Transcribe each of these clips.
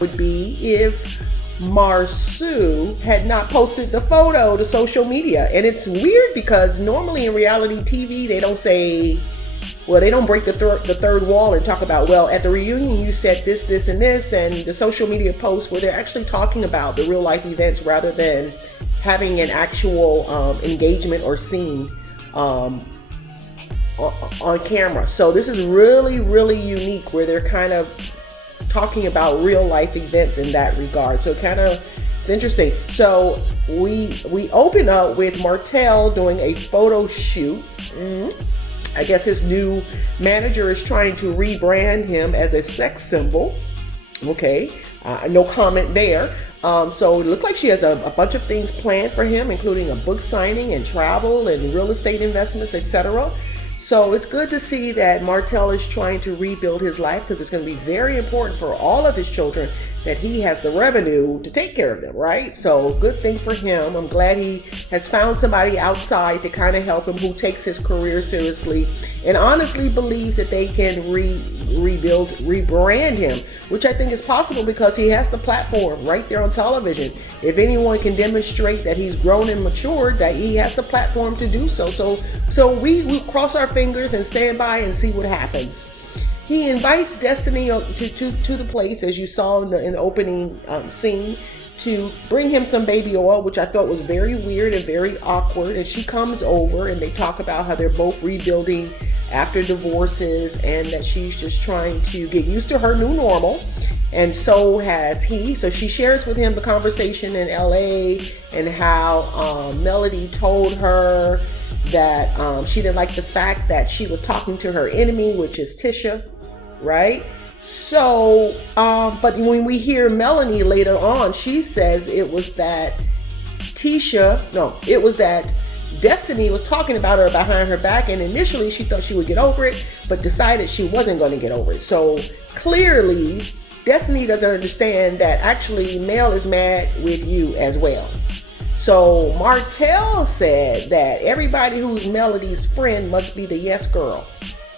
would be if Marsau had not posted the photo to social media. And it's weird because normally in reality TV, they don't say, well, they don't break the third wall and talk about, well, at the reunion, you said this, this, and this, and the social media posts where they're actually talking about the real life events rather than having an actual engagement or scene on camera. So this is really, really unique where they're kind of talking about real life events in that regard. So it's interesting. So we open up with Martell doing a photo shoot. I guess his new manager is trying to rebrand him as a sex symbol. Okay, no comment there. So it looked like she has a bunch of things planned for him, including a book signing and travel and real estate investments, etc. So it's good to see that Martell is trying to rebuild his life, because it's going to be very important for all of his children that he has the revenue to take care of them, right? So good thing for him. I'm glad he has found somebody outside to kind of help him, who takes his career seriously and honestly believes that they can rebrand him, which I think is possible because he has the platform right there on television. If anyone can demonstrate that he's grown and matured, that he has the platform to do so. So we cross our fingers and stand by and see what happens. He invites Destiny to the place, as you saw in the opening scene, to bring him some baby oil, which I thought was very weird and very awkward. And she comes over and they talk about how they're both rebuilding after divorces and that she's just trying to get used to her new normal. And so has he. So she shares with him the conversation in LA and how Melody told her that she didn't like the fact that she was talking to her enemy, which is Tisha, right? So, but when we hear Melanie later on, she says it was that Destiny was talking about her behind her back, and initially she thought she would get over it, but decided she wasn't going to get over it. So clearly, Destiny doesn't understand that actually Mel is mad with you as well. So Martell said that everybody who's Melody's friend must be the yes girl,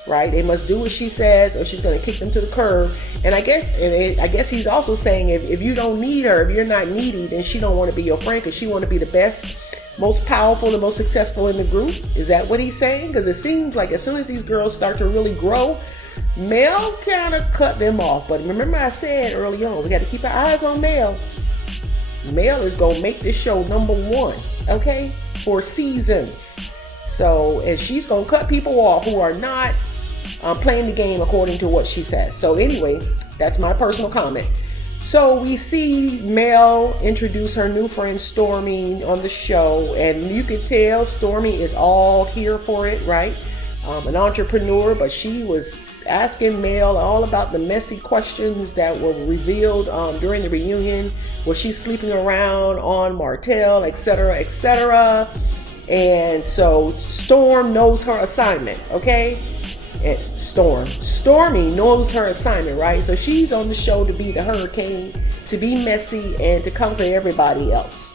right? They must do what she says or she's going to kick them to the curb. And I guess he's also saying if you don't need her, if you're not needy, then she don't want to be your friend because she want to be the best, most powerful, the most successful in the group. Is that what he's saying? Because it seems like as soon as these girls start to really grow, Mel kind of cut them off. But remember I said early on, we got to keep our eyes on Mel. Mel is going to make this show #1, okay, for seasons. So, and she's going to cut people off who are not playing the game according to what she says. So anyway, that's my personal comment. So we see Mel introduce her new friend Stormi on the show, and you can tell Stormi is all here for it, right? An entrepreneur, but she was asking Mel all about the messy questions that were revealed during the reunion, where she's sleeping around on Martell, etc., etc. And so Storm knows her assignment, okay? And Stormi knows her assignment, right? So she's on the show to be the hurricane, to be messy, and to comfort everybody else.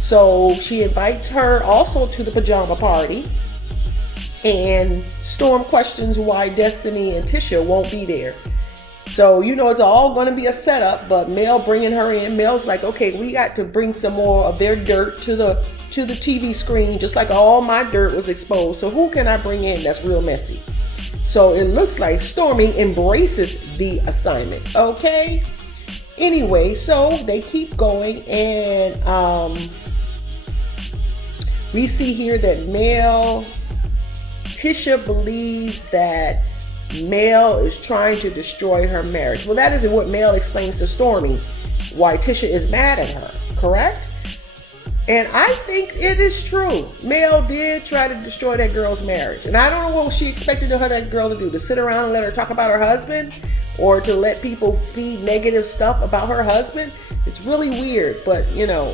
So she invites her also to the pajama party, and Storm questions why Destiny and Tisha won't be there. So, you know, it's all going to be a setup, but Mel bringing her in. Mel's like, okay, we got to bring some more of their dirt to the TV screen, just like all my dirt was exposed. So who can I bring in that's real messy? So it looks like Stormi embraces the assignment, okay? Anyway, so they keep going, and we see here that Tisha believes that Mel is trying to destroy her marriage. Well, that isn't what Mel explains to Stormi, why Tisha is mad at her, correct? And I think it is true. Mel did try to destroy that girl's marriage. And I don't know what she expected that girl to do, to sit around and let her talk about her husband, or to let people feed negative stuff about her husband. It's really weird, but you know,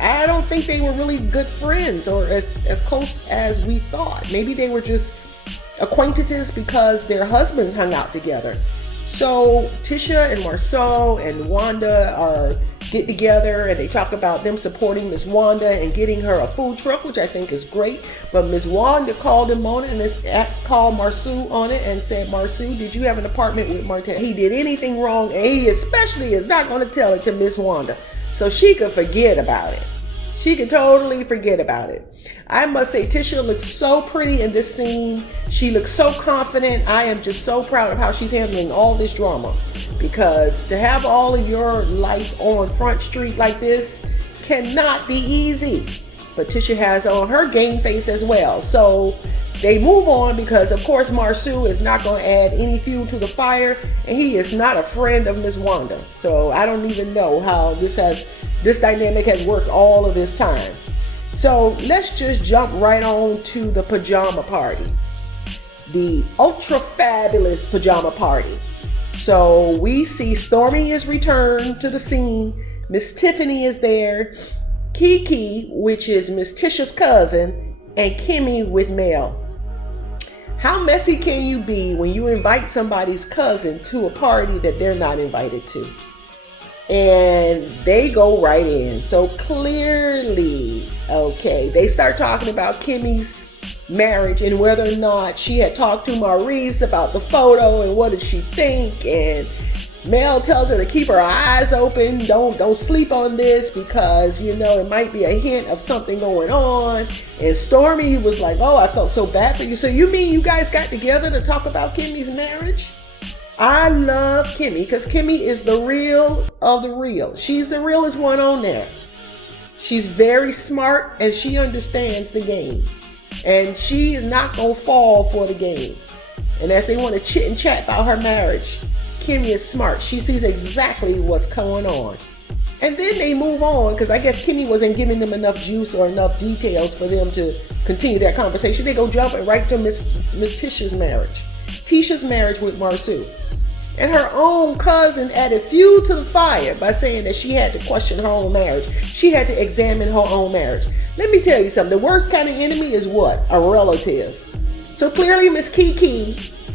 I don't think they were really good friends or as close as we thought. Maybe they were just acquaintances because their husbands hung out together. So Tisha and Marsau and Wanda are get together and they talk about them supporting Miss Wanda and getting her a food truck, which I think is great. But Miss Wanda called him on it and called Marsau on it and said, Marsau, did you have an apartment with Martin? He did anything wrong, and he especially is not going to tell it to Miss Wanda. So she could forget about it. She could totally forget about it. I must say, Tisha looks so pretty in this scene. She looks so confident. I am just so proud of how she's handling all this drama. Because to have all of your life on Front Street like this cannot be easy. But Tisha has on her game face as well. So they move on because, of course, Marsau is not going to add any fuel to the fire. And he is not a friend of Miss Wanda. So I don't even know how this dynamic has worked all of this time. So let's just jump right on to the pajama party. The ultra fabulous pajama party. So we see Stormi is returned to the scene. Miss Tiffany is there. Kiki, which is Miss Tisha's cousin, and Kimmi with Mel. How messy can you be when you invite somebody's cousin to a party that they're not invited to? And they go right in. So clearly, okay, they start talking about Kimmi's marriage and whether or not she had talked to Maurice about the photo and what did she think. And Mel tells her to keep her eyes open. Don't sleep on this because, you know, it might be a hint of something going on. And Stormi was like, oh, I felt so bad for you. So you mean you guys got together to talk about Kimmi's marriage? I love Kimmi because Kimmi is the real of the real. She's the realest one on there. She's very smart and she understands the game. And she is not going to fall for the game. And as they want to chit and chat about her marriage, Kimmi is smart. She sees exactly what's going on. And then they move on because I guess Kimmi wasn't giving them enough juice or enough details for them to continue that conversation. They go jumping right to Miss Tisha's marriage. Tisha's marriage with Marsau. And her own cousin added fuel to the fire by saying that she had to question her own marriage. She had to examine her own marriage. Let me tell you something. The worst kind of enemy is what? A relative. So clearly Miss Kiki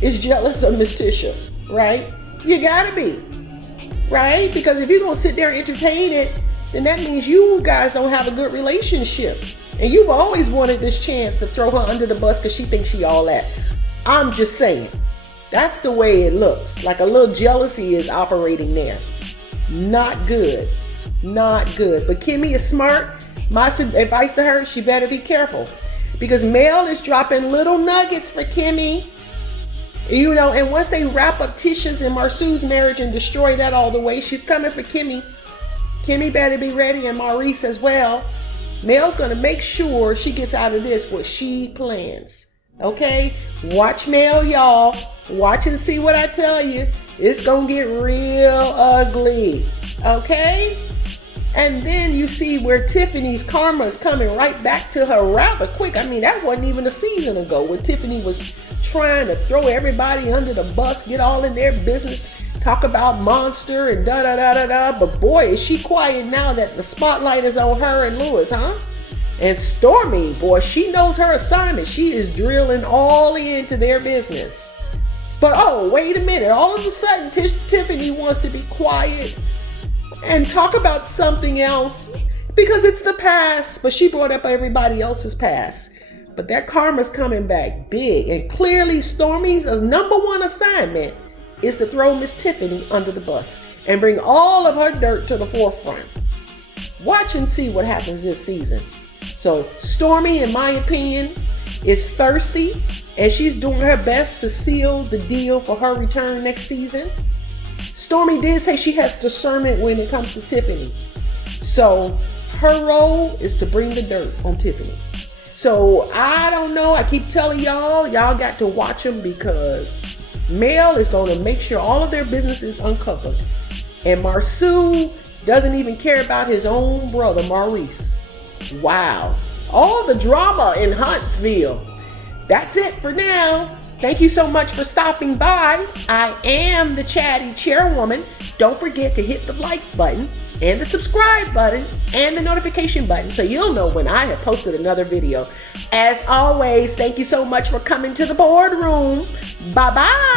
is jealous of Miss Tisha, right? You gotta be, right? Because if you're gonna sit there and entertain it, then that means you guys don't have a good relationship. And you've always wanted this chance to throw her under the bus because she thinks she all that. I'm just saying. That's the way it looks. Like a little jealousy is operating there. Not good. Not good. But Kimmi is smart. My advice to her, she better be careful. Because Mel is dropping little nuggets for Kimmi. You know, and once they wrap up Tisha's and Marsau's marriage and destroy that all the way, she's coming for Kimmi. Kimmi better be ready, and Maurice as well. Mel's going to make sure she gets out of this what she plans. Okay, watch Mel, y'all. Watch and see what I tell you. It's gonna get real ugly. Okay, and then you see where Tiffany's karma is coming right back to her rather quick. I mean, that wasn't even a season ago where Tiffany was trying to throw everybody under the bus, get all in their business, talk about Monster and da da da da da. But boy, is she quiet now that the spotlight is on her and Lewis, huh? And Stormi, boy, she knows her assignment. She is drilling all into their business. But oh, wait a minute. All of a sudden, Tiffany wants to be quiet and talk about something else because it's the past. But she brought up everybody else's past. But that karma's coming back big. And clearly, Stormi's number one assignment is to throw Miss Tiffany under the bus and bring all of her dirt to the forefront. Watch and see what happens this season. So Stormi, in my opinion, is thirsty and she's doing her best to seal the deal for her return next season. Stormi did say she has discernment when it comes to Tiffany. So her role is to bring the dirt on Tiffany. So I don't know. I keep telling y'all got to watch them because Mel is going to make sure all of their business is uncovered. And Marsau doesn't even care about his own brother, Maurice. Wow. All the drama in Huntsville. That's it for now. Thank you so much for stopping by. I am the chatty chairwoman. Don't forget to hit the like button and the subscribe button and the notification button so you'll know when I have posted another video. As always, thank you so much for coming to the boardroom. Bye-bye.